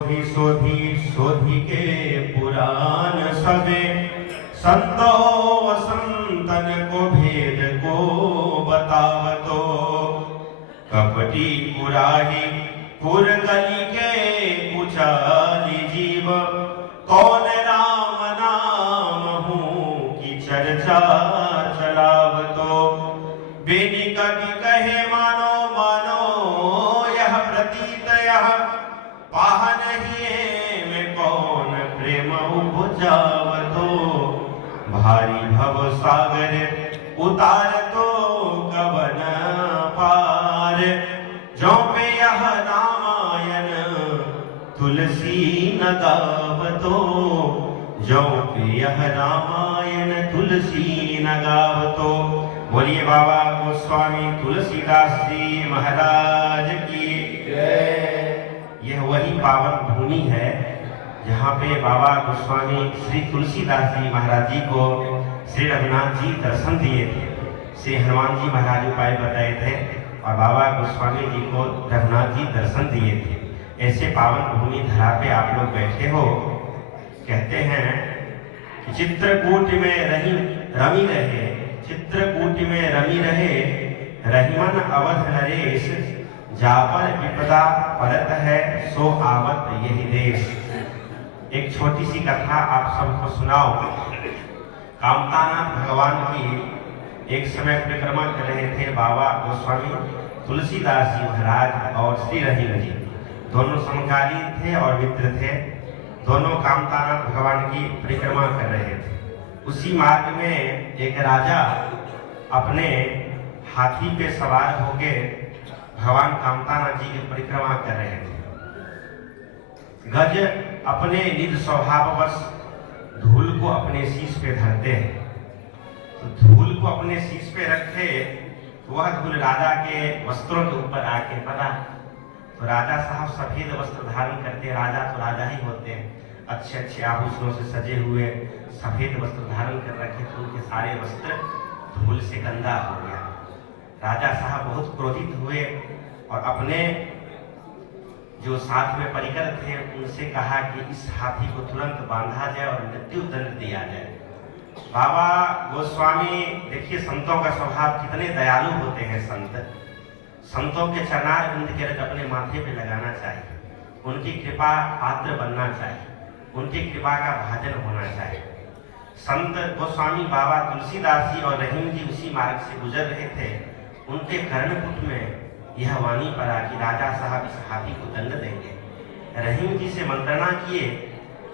शोधी शोधी के पुराण सबे संतो वसंतन को भेद को बतावतो। कपटी पुराही पुरगली के उचाली जीव कौन राम नाम हूँ की चर्चा चलावतो। बेनी कवि कहे मानो मानो यह प्रतीत यह पाह नहीं में कौन प्रेम उपजावतो। भारी भव सागर उतार तो कवन पार जो पे यह रामायण तुलसी न गावतो। जो पे यह रामायण तुलसी न गावतो। बोलिए बाबा गोस्वामी तुलसीदास जी महाराज की जय। यह वही पावन भूमि है जहाँ पे बाबा गोस्वामी श्री तुलसीदास जी महाराज जी को श्री रघुनाथ जी दर्शन दिए थे। श्री हनुमान जी महाराज उपाय बताए थे और बाबा गोस्वामी जी को रघुनाथ जी दर्शन दिए थे। ऐसे पावन भूमि धरा पे आप लोग बैठे हो। कहते हैं कि चित्रकूट में रमी रहे, चित्रकूट में रमी रहे रहीमन अवध नरेश। जापर विपदा परत है सो आवत यही देश। एक छोटी सी कथा आप सबको सुनाओ। कामतानाथ भगवान की एक समय परिक्रमा कर रहे थे बाबा गोस्वामी तुलसीदास जी महाराज और श्री रहीम जी। दोनों समकालीन थे और मित्र थे। दोनों कामतानाथ भगवान की परिक्रमा कर रहे थे। उसी मार्ग में एक राजा अपने हाथी पे सवार होके भगवान कामतानाथ जी की परिक्रमा कर रहे थे। गज अपने निज स्वभाववश धूल को अपने शीश पे धरते हैं। तो धूल को अपने शीश पे रखे तो वह धूल राजा के वस्त्रों के ऊपर आके पड़ा। तो राजा साहब सफेद वस्त्र धारण करते, राजा तो राजा ही होते हैं, अच्छे अच्छे आभूषणों से सजे हुए सफेद वस्त्र धारण कर रखे, तो उनके सारे वस्त्र धूल से गंदा हो गया। राजा साहब बहुत क्रोधित हुए और अपने जो साथ में परिकर थे उनसे कहा कि इस हाथी को तुरंत बांधा जाए और मृत्यु दंड दिया जाए। बाबा गोस्वामी देखिए संतों का स्वभाव कितने दयालु होते हैं। संतों के चरणार बिंद के रज अपने माथे पे लगाना चाहिए, उनकी कृपा पात्र बनना चाहिए, उनकी कृपा का भाजन होना चाहिए। संत गोस्वामी बाबा तुलसीदास जी और रहीम जी उसी मार्ग से गुजर रहे थे। उनके कर्णपुट में यह वाणी पड़ा कि राजा साहब इस हाथी को दंड देंगे। रहीम जी से मंत्रणा किए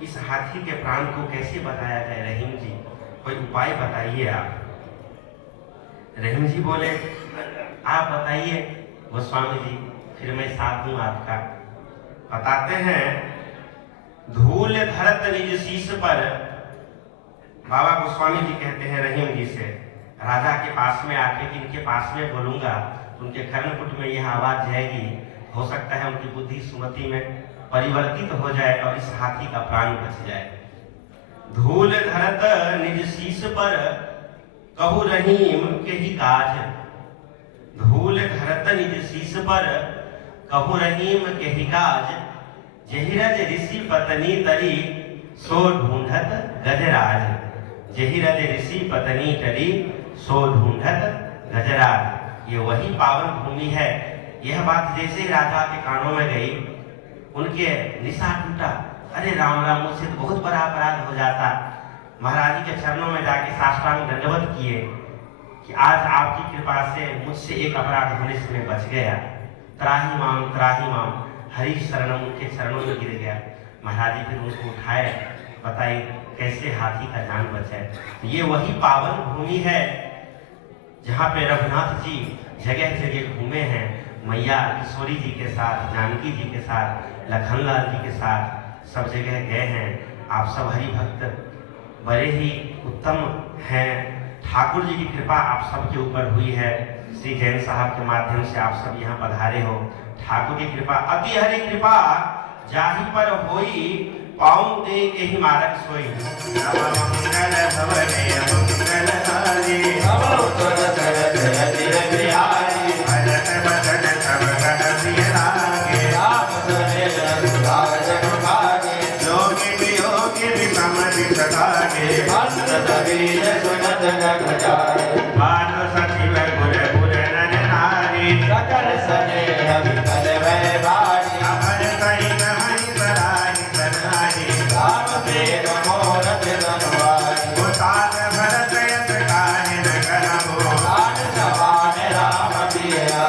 इस हाथी के प्राण को कैसे बताया जाए। रहीम जी कोई उपाय बताइए आप। रहीम जी बोले आप बताइए गोस्वामी जी, फिर मैं साथ हूं आपका। बताते हैं धूल धरत निज शीश पर। बाबा गोस्वामी जी कहते हैं रहीम जी से राजा के पास में आके कि इनके पास में बोलूंगा उनके कर्णपुट में यह आवाज जाएगी, हो सकता है उनकी बुद्धि सुमति में परिवर्तित हो जाए और इस हाथी का प्राण बच जाए। धूल धरत निज शीश पर कहु रहीम के ही काज। धूल धरत निज शीश पर कहु रहीम के ही काज। जहिरज ऋषि पत्नी तरी सो ढूंढत गजराज। जहिरज ऋषि पत्नी तरी सो ढूंढत गजराज। ये वही पावन भूमि है। यह बात जैसे ही राजा के कानों में गई उनके निशा टूटा। अरे राम राम, मुझसे तो बहुत बड़ा अपराध हो जाता। महाराज जी के चरणों में जाके साष्टांग दंडवत किए कि आज आपकी कृपा से मुझसे एक अपराध होने से मैं बच गया। त्राही माम हरि शरणम, उनके चरणों में गिर गया। महाराज जी फिर उनको उठाए, बताइए कैसे हाथी का जान बचाए। ये वही पावन भूमि है जहाँ पे रघुनाथ जी जगह जगह घूमे हैं। मैया किशोरी जी के साथ, जानकी जी के साथ, लखनलाल जी के साथ सब जगह गए हैं। आप सब हरि भक्त बड़े ही उत्तम हैं। ठाकुर जी की कृपा आप सबके ऊपर हुई है। श्री जैन साहब के माध्यम से आप सब यहाँ पधारे हो। ठाकुर की कृपा अति हरि कृपा जाहि पर होई पाऊं दे के ही मारक सोई। मंगल भवने मंगल हारे भरत बदन सब गण प्रिय लागे। के मंत्र सबीर सुनत जग जाए मात सचिव गुर गुर नर नारी सकल स्नेह विकल वै भारी अमर सहित हरि सराय सनारी राम प्रेम मोरत जनवारी उतार भरत यत काहिन करमो प्राण समान राम पिया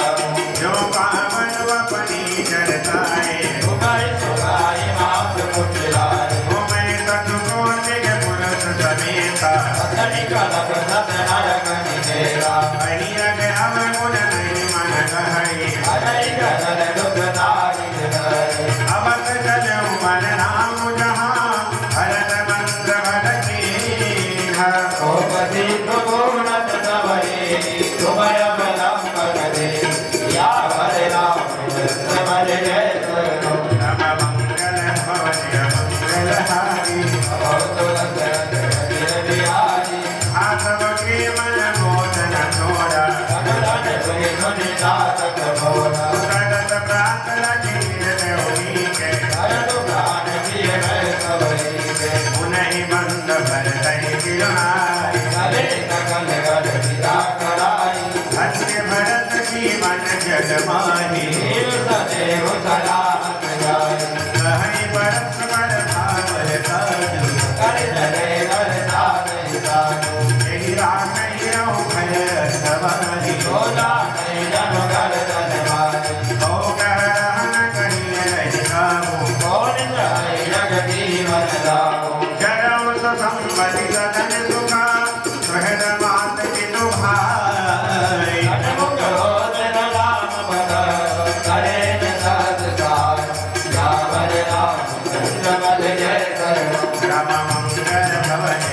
जो पावन अपनी चरताए सुगाई सुगाई मात पुत्राय हो मैं सतुकोटिक पुरुष समेता सतनि कनक सत नरक निकेरा हरि अग हम गुण नहीं मन कहई हरै कनल दुख नारी हरै अवत जलऊ मन नाम जहाँ भरत मंत्र भर कीन्हा गोपति प्रभुनत नवरे तुमय बलम पगदे या हरे राम कृष्ण बल जय करो नम मंगल भवन मंगल हारी बहुत दशरथ गिर बिहारी हाथव के मन मोदन तोड़ा धन सुनि सुनि नाथक मोरा करत प्रात लकीर देवनी के धरनु प्राण प्रिय भय सबरी के उन्हीं बंद भर दई गिरनाई चले सकल गल विदा कराई धन्य भरत की मन जग माही देव सदेव सलाहत जाय कहीं बरस बर भावर ताजु कर जले नर साधि साधु यही राख हीरो भय सवारी सोला नहीं जन कर धनवारी हो कह रहन कहीं रही कामू कौन चाहे जगती मन लाओ जरऊ संबति सदन सुखा सहद मात की दुहाई हनुमुख होतन राम पद करे न सत्कार यावर राम चंद्र बल जय करो राम मंगल भवन